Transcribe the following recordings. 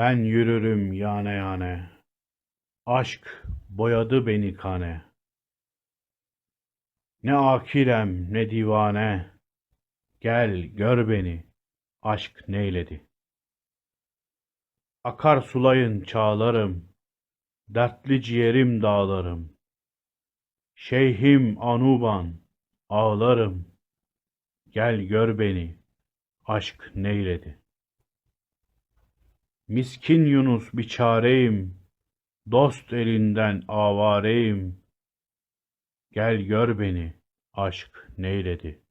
Ben yürürüm yane yane. Aşk boyadı beni kane. Ne akilem ne divane. Gel gör beni. Aşk neyledi. Akar sulayın çağlarım. Dertli ciğerim dağlarım. Şeyhim Anuban ağlarım. Gel gör beni. Aşk neyledi. Miskin Yunus bir çareyim, dost elinden avareyim. Gel gör beni, aşk neyledi.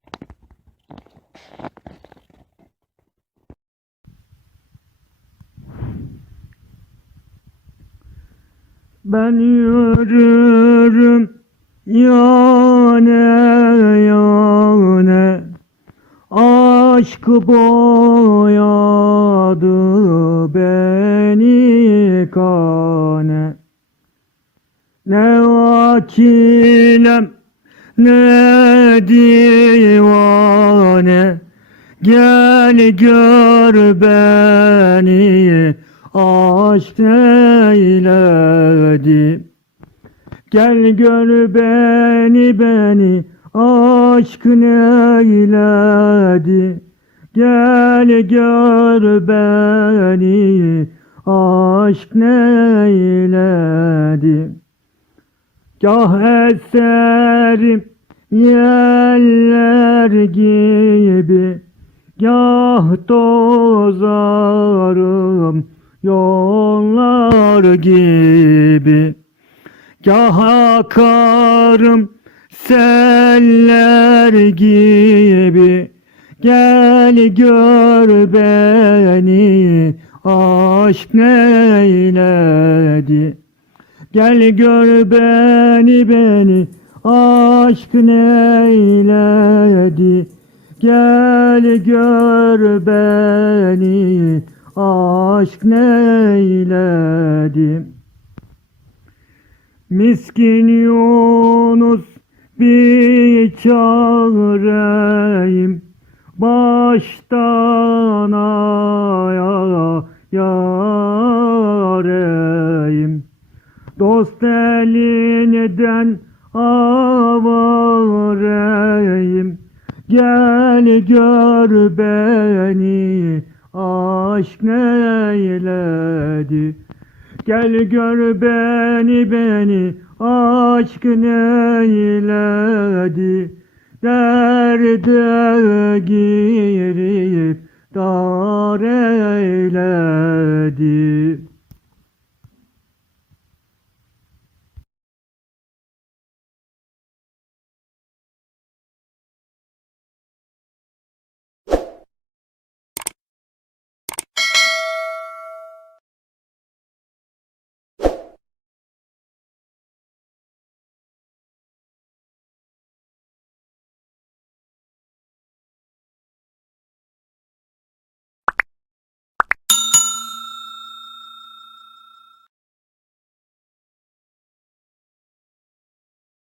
Ben yürürüm yane yane Aşk boyadı beni kane. Ne vakilem ne divane. Gel gör beni aşk eyledi Gel gör beni beni aşk neyledi Gel gör beni aşk neyledi? Gah eserim yeller gibi Gah tozarım yollar gibi. Gah akarım seller gibi Gel gör beni aşk neyledi? Gel gör beni beni aşk neyledi? Gel gör beni aşk neyledi? Miskin Yunus bir çareyim Baştan ayağa yareyim. Dost elinden avareyim Gel gör beni aşk neyledi? Gel gör beni beni aşk neyledi Derde girip dar eyledi